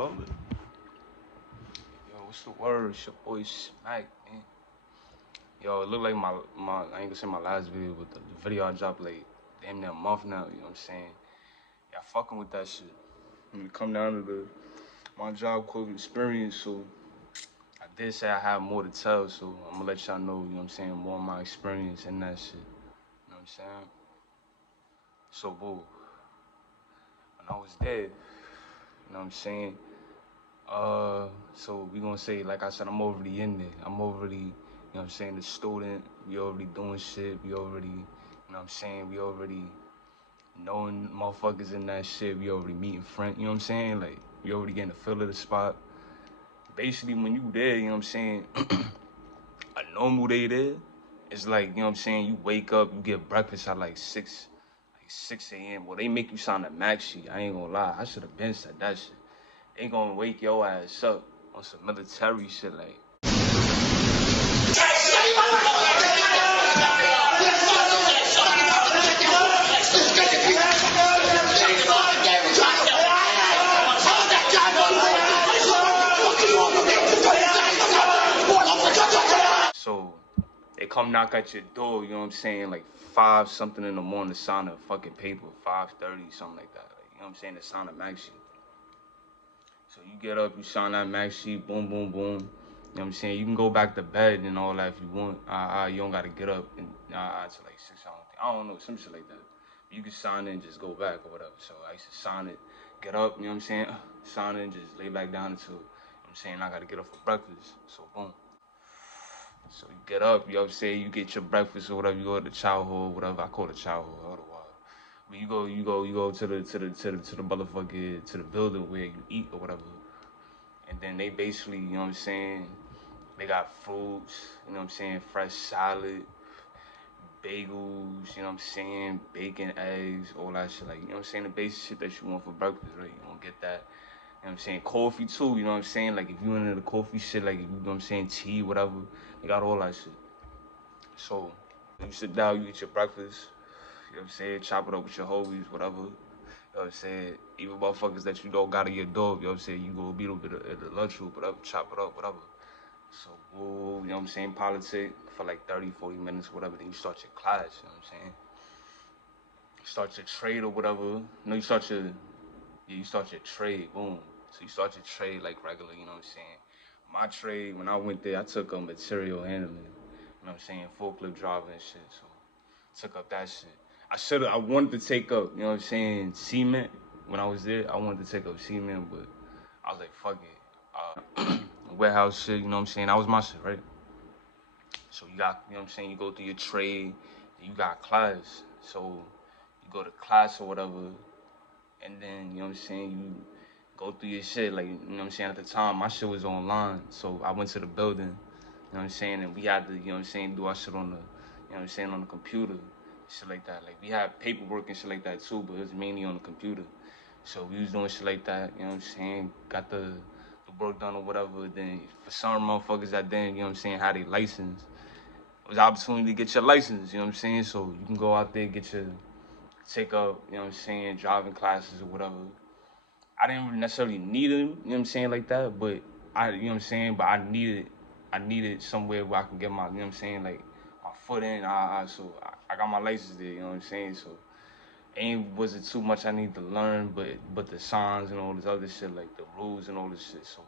Butler. Yo, what's the word? It's your boy Smack, man. Yo, it looked like my I ain't gonna say my last video, but the video I dropped like damn near a month now, you know what I'm saying? Yeah, fucking with that shit. When it come down to my job quote experience, so I did say I have more to tell, so I'm gonna let y'all know, you know what I'm saying, more of my experience in that shit. You know what I'm saying? So, boo, when I was there, you know what I'm saying? So we gonna say, like I said, I'm already in there. I'm already, you know what I'm saying, the student. We already doing shit. We already, you know what I'm saying, we already knowing motherfuckers in that shit. We already meeting friends, you know what I'm saying? Like, we already getting the feel of the spot. Basically, when you there, you know what I'm saying, a normal day there, it's like, you know what I'm saying, you wake up, you get breakfast at like 6 a.m. Well, they make you sign a max sheet. I ain't gonna lie. I should have been said that shit. They gonna wake your ass up on some military shit like. So they come knock at your door, you know what I'm saying, like 5 something in the morning to sign a fucking paper, 5:30, something like that. Like, you know what I'm saying, to sign a max sheet. So you get up, you sign that max sheet, boom, boom, boom. You know what I'm saying? You can go back to bed and all that if you want. You don't gotta get up and to like 6, I don't know, some shit like that. You can sign it and just go back or whatever. So I used to sign it, get up, you know what I'm saying? Sign it and just lay back down until, you know what I'm saying, I gotta get up for breakfast. So boom. So you get up, you know what I'm saying, you get your breakfast or whatever, you go to the chow hall, whatever. I call it chow hall, otherwise. But you go to the motherfucker, to the building where you eat or whatever. And then they basically, you know what I'm saying, they got fruits, you know what I'm saying, fresh salad, bagels, you know what I'm saying, bacon, eggs, all that shit. Like, you know what I'm saying, the basic shit that you want for breakfast, right? You gonna get that. You know what I'm saying, coffee too, you know what I'm saying? Like, if you into the coffee shit, like, you know what I'm saying, tea, whatever, they got all that shit. So, you sit down, you eat your breakfast, you know what I'm saying, chop it up with your homies, whatever. You know what I'm saying? Even motherfuckers that you don't got in your door, you know what I'm saying? You go meet them at the lunchroom, whatever, chop it up, whatever. So, you know what I'm saying? Politic for like 30, 40 minutes, whatever. Then you start your class, you know what I'm saying? Start your trade or whatever. No, you start your trade, boom. So you start your trade like regular, you know what I'm saying? My trade, when I went there, I took up material handling, you know what I'm saying? Forklift driving and shit, so took up that shit. I wanted to take up, you know what I'm saying, cement. When I was there, I wanted to take up cement, but I was like, fuck it. Warehouse shit, you know what I'm saying? That was my shit, right? So you got, you know what I'm saying, you go through your trade, you got class. So you go to class or whatever, and then, you know what I'm saying, you go through your shit. Like, you know what I'm saying, at the time, my shit was online. So I went to the building, you know what I'm saying, and we had to, you know what I'm saying, do our shit on the, you know what I'm saying, on the computer, shit like that. Like, we had paperwork and shit like that too, but it was mainly on the computer. So we was doing shit like that, you know what I'm saying, got the work done or whatever. Then for some motherfuckers that didn't, you know what I'm saying, had a license, it was an opportunity to get your license, you know what I'm saying? So you can go out there, take up, you know what I'm saying, driving classes or whatever. I didn't really necessarily need them, you know what I'm saying, like that, but you know what I'm saying, but I needed somewhere where I can get my, you know what I'm saying, like, my foot in. So I got my license there, you know what I'm saying? So was it too much I need to learn, but the signs and all this other shit, like the rules and all this shit. So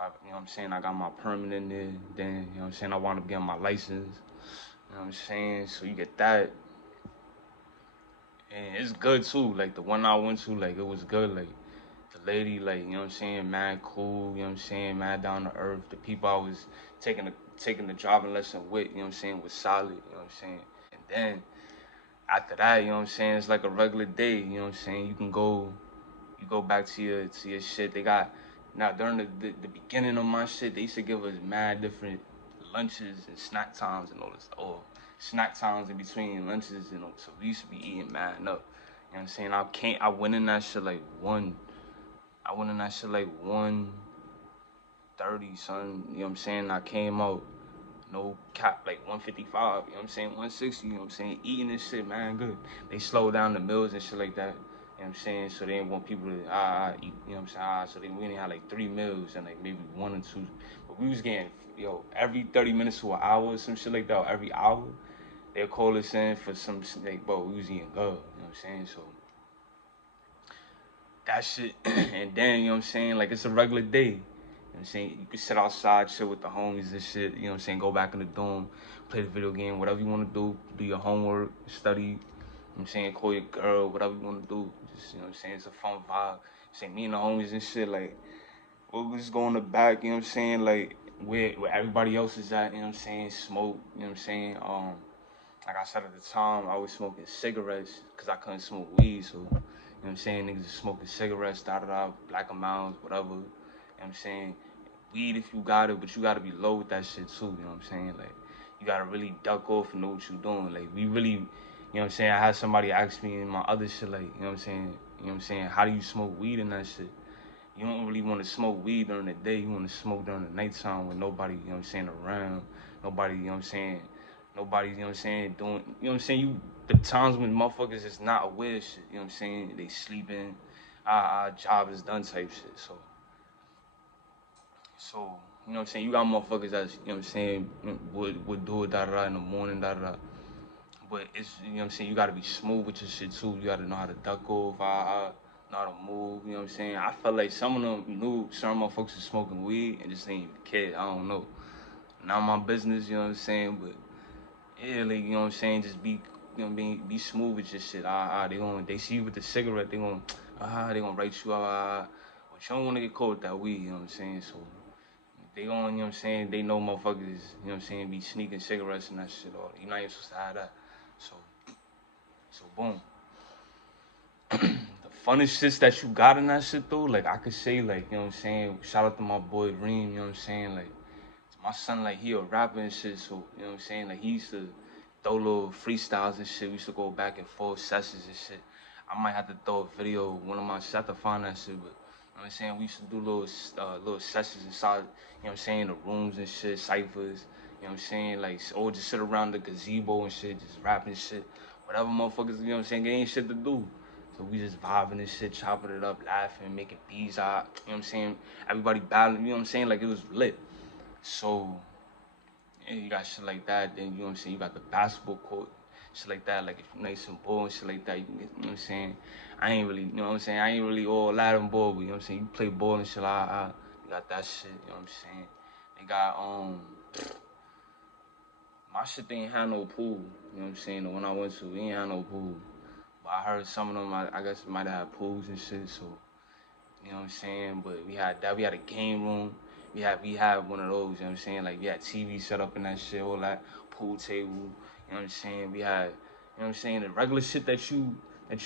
I, you know what I'm saying, I got my permit in there. Then, you know what I'm saying, I wound up getting my license. You know what I'm saying? So you get that. And it's good too. Like the one I went to, like, it was good. Like the lady, like, you know what I'm saying, mad cool, you know what I'm saying, mad down to earth. The people I was taking the driving lesson with, you know what I'm saying, was solid, you know what I'm saying. And then after that, you know what I'm saying, it's like a regular day, you know what I'm saying. You go back to your shit. They got, now during the beginning of my shit, they used to give us mad different lunches and snack times and all this, or snack times in between lunches, you know. So we used to be eating mad enough. You know what I'm saying? I went in that shit like 1:30, son. You know what I'm saying? I came out, no cap, like 155, you know what I'm saying? 160, you know what I'm saying? Eating this shit, man, good. They slow down the meals and shit like that. You know what I'm saying? So they didn't want people to eat, you know what I'm saying? So we only had like 3 meals and like maybe 1 or 2. But we was getting every 30 minutes to an hour or some shit like that, or every hour, they'll call us in for some like bro, we was eating good, you know what I'm saying? So that shit and then, you know what I'm saying, like it's a regular day. You know what I'm saying? You can sit outside, chill with the homies and shit, you know what I'm saying, go back in the dorm, play the video game, whatever you wanna do your homework, study, you know what I'm saying, call your girl, whatever you wanna do. Just, you know what I'm saying, it's a fun vibe. Say me and the homies and shit, like we'll just go in the back, you know what I'm saying, like where everybody else is at, you know what I'm saying, smoke, you know what I'm saying. Like I said at the time, I was smoking cigarettes because I couldn't smoke weed, so you know what I'm saying, niggas is smoking cigarettes, started out, black amounts, whatever. You know what I'm saying? Weed if you got it, but you gotta be low with that shit too, you know what I'm saying? Like you gotta really duck off and know what you doing. Like we really, you know what I'm saying, I had somebody ask me in my other shit, like, you know what I'm saying, how do you smoke weed and that shit? You don't really want to smoke weed during the day. You want to smoke during the nighttime when nobody, you know what I'm saying, around. Nobody, you know what I'm saying, nobody, you know what I'm saying, doing, you know what I'm saying, the times when motherfuckers is not aware of shit, you know what I'm saying, they sleeping, our job is done type shit. So, you know what I'm saying, you got motherfuckers that's, you know what I'm saying, would do it, da da da, in the morning, da da da. But it's, you know what I'm saying, you gotta be smooth with your shit too. You gotta know how to duck off, know how to move, you know what I'm saying? I felt like some of them knew some motherfuckers was smoking weed and just ain't even care. I don't know. Not my business, you know what I'm saying? But yeah, like, you know what I'm saying, just be smooth with your shit. They see you with the cigarette, they gonna write you out, but you don't wanna get caught with that weed, you know what I'm saying? So they gon', you know what I'm saying, they know motherfuckers, you know what I'm saying, be sneaking cigarettes and that shit all. You're not even supposed to have that. So boom. The funnest shits that you got in that shit though, like I could say, like, you know what I'm saying, shout out to my boy Reem, you know what I'm saying, like my son, like, he a rapper and shit, so you know what I'm saying, like he used to throw little freestyles and shit. We used to go back and forth sessions and shit. I might have to throw a video, one of my shit to find that shit, but you know what I'm saying, we used to do little sessions inside, you know what I'm saying, the rooms and shit, ciphers, you know what I'm saying, like, or just sit around the gazebo and shit, just rapping shit, whatever motherfuckers, you know what I'm saying, they ain't shit to do. So we just vibing and shit, chopping it up, laughing, making beats out, you know what I'm saying, everybody battling, you know what I'm saying, like it was lit. So yeah, you got shit like that. Then you know what I'm saying. You got the basketball court, shit like that. Like if you nice and ball and shit like that, you know what I'm saying. I ain't really, you know what I'm saying. I ain't really all that and ball, but you know what I'm saying. You play ball and shit. You got that shit. You know what I'm saying. They got my shit. They ain't had no pool. You know what I'm saying. The one I went to, we ain't had no pool. But I heard some of them. I guess might have had pools and shit. So you know what I'm saying? But we had that. We had a game room. We had one of those. You know what I'm saying? Like we had TV set up and that shit, all that pool table. You know what I'm saying? We had, you know what I'm saying, the regular shit that you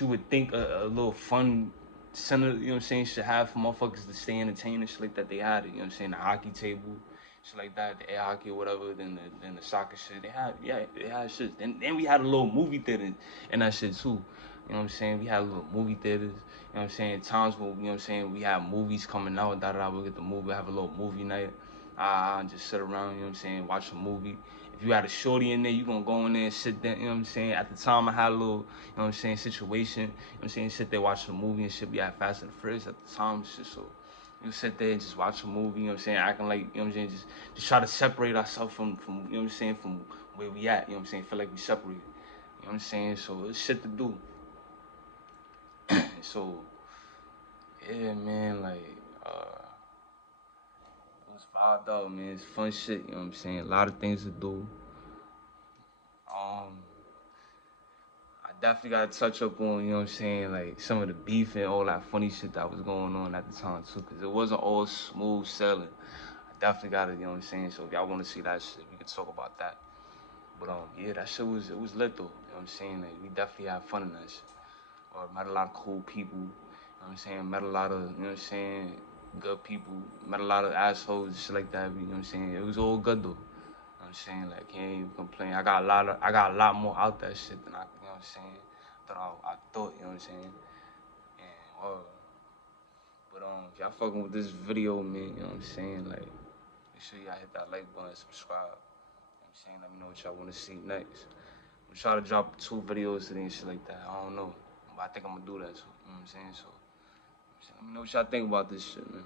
would think a little fun center. You know what I'm saying? Should have for motherfuckers to stay entertained and shit like that. They had it. You know what I'm saying? The hockey table. Shit like that, the air hockey or whatever, then the soccer shit. They had shit. Then we had a little movie theater and that shit too. You know what I'm saying? We had little movie theaters. You know what I'm saying? Times where, you know what I'm saying, we have movies coming out, da da da, we'll get the movie, have a little movie night. And just sit around, you know what I'm saying, watch a movie. If you had a shorty in there, you gonna go in there and sit there, you know what I'm saying? At the time I had a little, you know what I'm saying, situation, you know what I'm saying, sit there, watch the movie and shit. We had Fast and the Furious at the time and shit, so you sit there and just watch a movie, you know what I'm saying, acting like, you know what I'm saying, just try to separate ourselves from, you know what I'm saying, from where we at, you know what I'm saying, feel like we separated. You know what I'm saying? So it's shit to do. So yeah, man, like it was vibed out, man. It's fun shit, you know what I'm saying? A lot of things to do. Um I definitely gotta touch up on, you know what I'm saying, like some of the beef and all that funny shit that was going on at the time too, cause it wasn't all smooth sailing. I definitely gotta, you know what I'm saying? So if y'all wanna see that shit, we can talk about that. But yeah, that shit was lit though. You know what I'm saying? Like we definitely had fun in that shit. Or met a lot of cool people, you know what I'm saying? Met a lot of, you know what I'm saying, good people, met a lot of assholes and shit like that, you know what I'm saying? It was all good though. You know what I'm saying? Like can't even complain. I got a lot more out that shit than you know what I'm saying, than I thought, you know what I'm saying? And but if y'all fucking with this video, man, you know what I'm saying? Like make sure y'all hit that like button, subscribe. You know what I'm saying? Let me know what y'all wanna see next. I'm trying to drop 2 videos today and shit like that. I don't know. I think I'm gonna do that. So, you know what I'm saying? So, let me know what y'all think about this shit, man.